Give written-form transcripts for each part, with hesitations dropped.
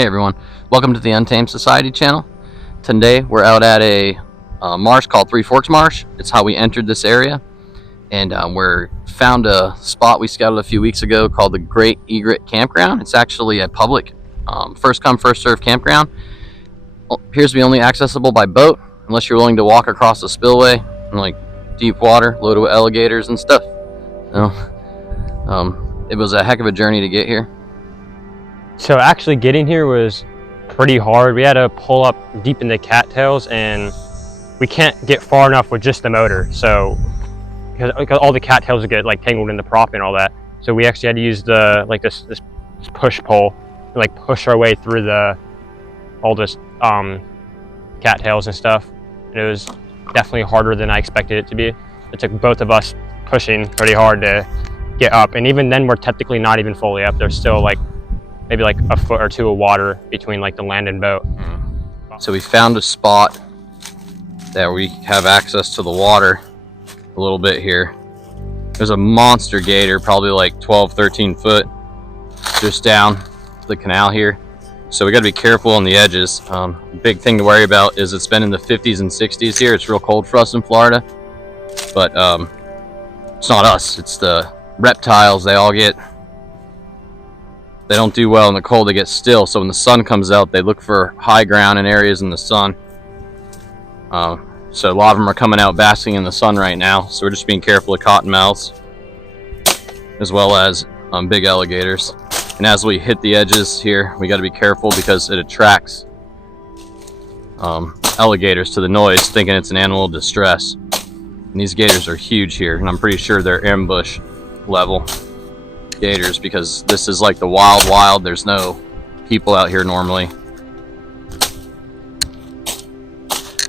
Hey everyone, welcome to the Untamed Society channel. Today we're out at a marsh called Three Forks Marsh. It's how we entered this area, and we found a spot we scouted a few weeks ago called the Great Egret Campground. It's actually a public first come first served campground. Appears to be only accessible by boat unless you're willing to walk across the spillway in like deep water loaded with alligators and stuff. It was a heck of a journey to get here. So actually getting here was pretty hard. We had to pull up deep in the cattails, and we can't get far enough with just the motor. So because all the cattails would get like tangled in the prop and all that. So we actually had to use the this push pole to like push our way through all this cattails and stuff. And it was definitely harder than I expected it to be. It took both of us pushing pretty hard to get up, and even then we're technically not even fully up. There's still like maybe like a foot or two of water between like the land and boat. So we found a spot that we have access to the water a little bit here. There's a monster gator, probably like 12, 13 foot, just down the canal here. So we got to be careful on the edges. Big thing to worry about is it's been in the 50s and 60s here. It's real cold for us in Florida, but it's not us, it's the reptiles. They don't do well in the cold. They get still, so when the sun comes out they look for high ground and areas in the sun. So a lot of them are coming out basking in the sun right now, so we're just being careful of cottonmouths as well as big alligators. And as we hit the edges here, we got to be careful because it attracts alligators to the noise, thinking it's an animal of distress. And these gators are huge here, and I'm pretty sure they're ambush level gators because this is like the wild. There's no people out here normally.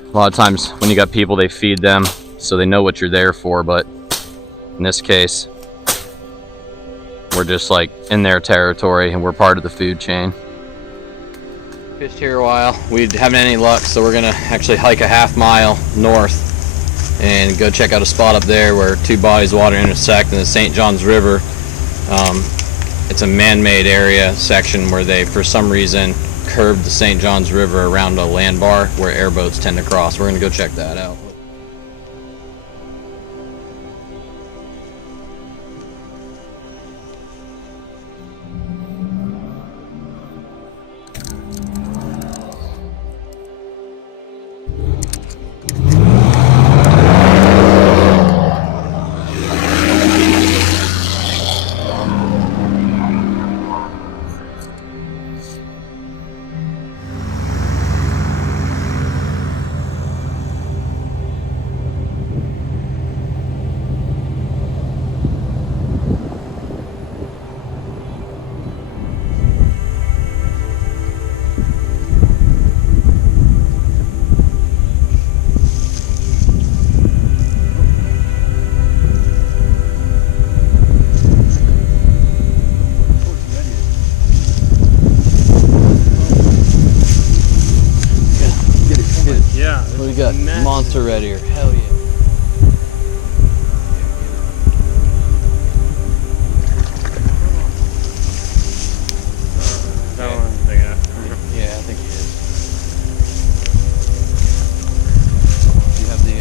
A lot of times when you got people, they feed them so they know what you're there for, but in this case we're just like in their territory and we're part of the food chain. Fished here a while, we haven't had any luck, so we're gonna actually hike a half mile north and go check out a spot up there where two bodies of water intersect in the St. Johns River. It's a man-made area section where they, for some reason, curved the St. Johns River around a land bar where airboats tend to cross. We're going to go check that out. What do we got? Massive. Monster red ear. Hell yeah. That one's big enough. Yeah, I think he is. You have the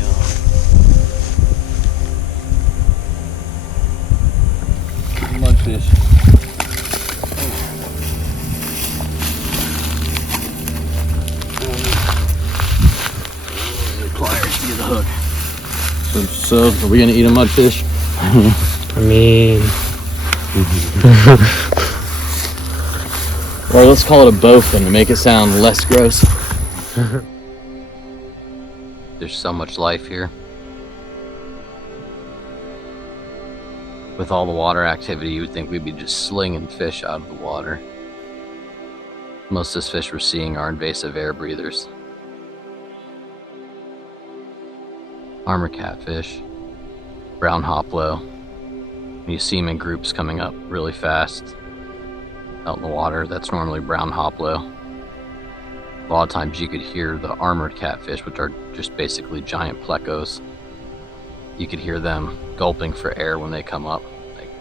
mudfish. Get the hook. So are we gonna eat a mudfish? I mean, or let's call it a bowfin to make it sound less gross. There's so much life here. With all the water activity, you would think we'd be just slinging fish out of the water. Most of this fish we're seeing are invasive air breathers. Armor catfish, brown hoplo. You see them in groups coming up really fast out in the water. That's normally brown hoplo. A lot of times you could hear the armored catfish, which are just basically giant plecos. You could hear them gulping for air when they come up. Like,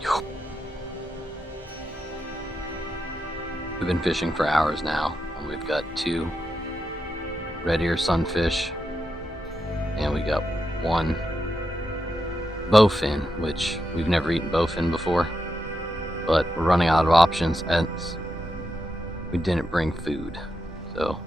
We've been fishing for hours now, and we've got 2 red ear sunfish, and we got 1 bowfin, which we've never eaten bowfin before, but we're running out of options, and we didn't bring food, so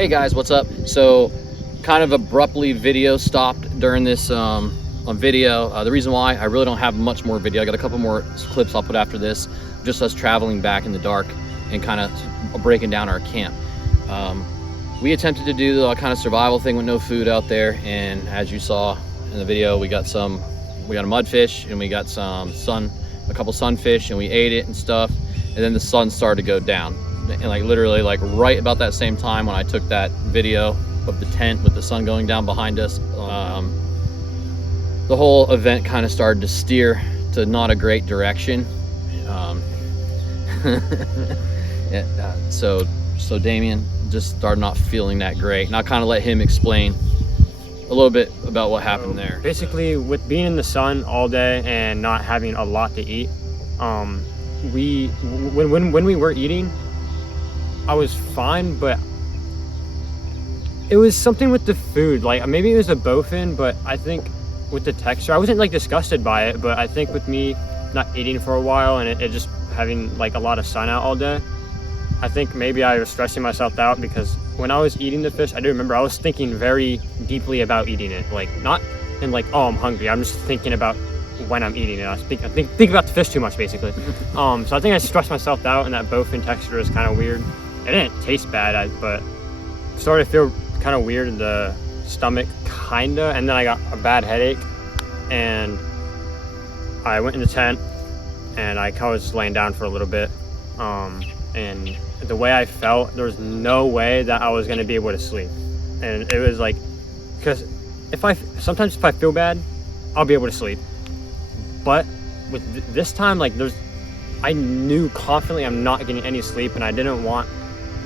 Hey guys, what's up? So kind of abruptly video stopped during this video. The reason why, I really don't have much more video. I got a couple more clips I'll put after this, just us traveling back in the dark and kind of breaking down our camp. We attempted to do the kind of survival thing with no food out there, and as you saw in the video, we got a mudfish and we got a couple sunfish, and we ate it and stuff, and then the sun started to go down. And like literally like right about that same time when I took that video of the tent with the sun going down behind us, the whole event kind of started to steer to not a great direction. So Damien just started not feeling that great, and I kind of let him explain a little bit about what happened there. Basically, with being in the sun all day and not having a lot to eat, when we were eating, I was fine, but it was something with the food. Like maybe it was a bowfin, but I think with the texture, I wasn't like disgusted by it, but I think with me not eating for a while and it just having like a lot of sun out all day, I think maybe I was stressing myself out, because when I was eating the fish, I do remember I was thinking very deeply about eating it. Like not in like, oh, I'm hungry. I'm just thinking about when I'm eating it. I think about the fish too much, basically. So I think I stressed myself out, and that bowfin texture is kind of weird. It didn't taste bad, but started to feel kind of weird in the stomach, kinda, and then I got a bad headache, and I went in the tent, and I was just laying down for a little bit, and the way I felt, there was no way that I was going to be able to sleep. And it was like, because sometimes if I feel bad, I'll be able to sleep, but with this time, like I knew confidently I'm not getting any sleep, and I didn't want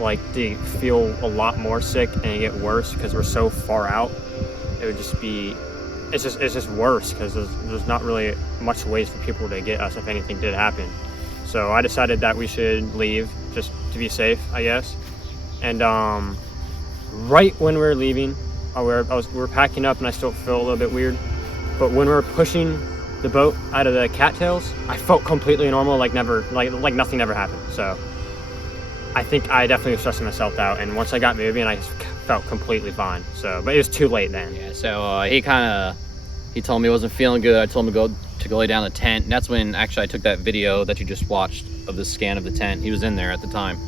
like to feel a lot more sick and get worse, because we're so far out. It would just be, it's just worse, because there's not really much ways for people to get us if anything did happen. So I decided that we should leave just to be safe, I guess. And right when we were leaving, we were packing up, and I still feel a little bit weird, but when we were pushing the boat out of the cattails, I felt completely normal, like nothing ever happened. So I think I definitely was stressing myself out, and once I got moving, I felt completely fine. So, but it was too late then. Yeah. So he told me he wasn't feeling good. I told him to go lay down in the tent, and that's when actually I took that video that you just watched of the scan of the tent. He was in there at the time,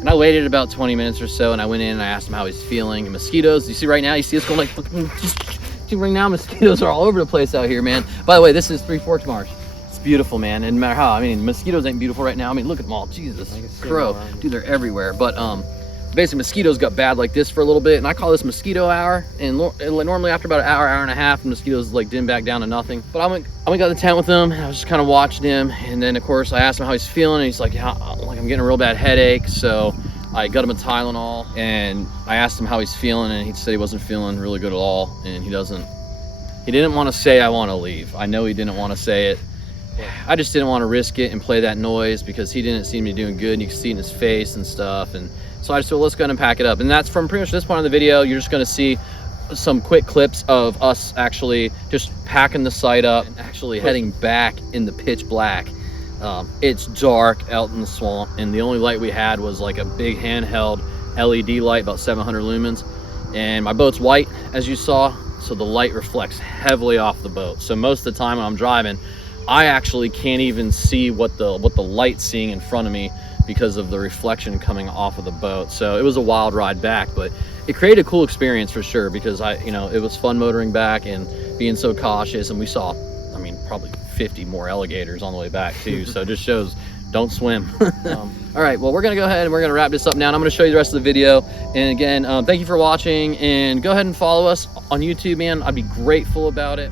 and I waited about 20 minutes or so, and I went in and I asked him how he's feeling. And mosquitoes, you see right now, you see us going like, right now, mosquitoes are all over the place out here, man. By the way, this is Three Forks Marsh. Beautiful, man. And no matter how, I mean, mosquitoes ain't beautiful right now. I mean, look at them all. Jesus, crow, dude, they're everywhere. But basically, mosquitoes got bad like this for a little bit, and I call this mosquito hour. And normally after about an hour and a half, the mosquitoes like dim back down to nothing. But I went got in the tent with him, and I was just kind of watching him. And then of course I asked him how he's feeling, and he's like, yeah, like I'm getting a real bad headache. So I got him a Tylenol, and I asked him how he's feeling, and he said he wasn't feeling really good at all, and he didn't want to say I want to leave. I know he didn't want to say it. I just didn't want to risk it and play that noise, because he didn't seem to be doing good, and you could see it in his face and stuff. And so I just said, well, let's go ahead and pack it up. And that's from pretty much this point of the video. You're just going to see some quick clips of us actually just packing the site up and actually heading back in the pitch black. It's dark out in the swamp, and the only light we had was like a big handheld LED light, about 700 lumens. And my boat's white, as you saw, so the light reflects heavily off the boat. So most of the time when I'm driving, I actually can't even see what the light's seeing in front of me, because of the reflection coming off of the boat. So it was a wild ride back, but it created a cool experience for sure, because it was fun motoring back and being so cautious. And we saw, I mean, probably 50 more alligators on the way back too. So it just shows, don't swim. All right, well, we're gonna go ahead and we're gonna wrap this up now, and I'm gonna show you the rest of the video. And again, thank you for watching, and go ahead and follow us on YouTube, man. I'd be grateful about it.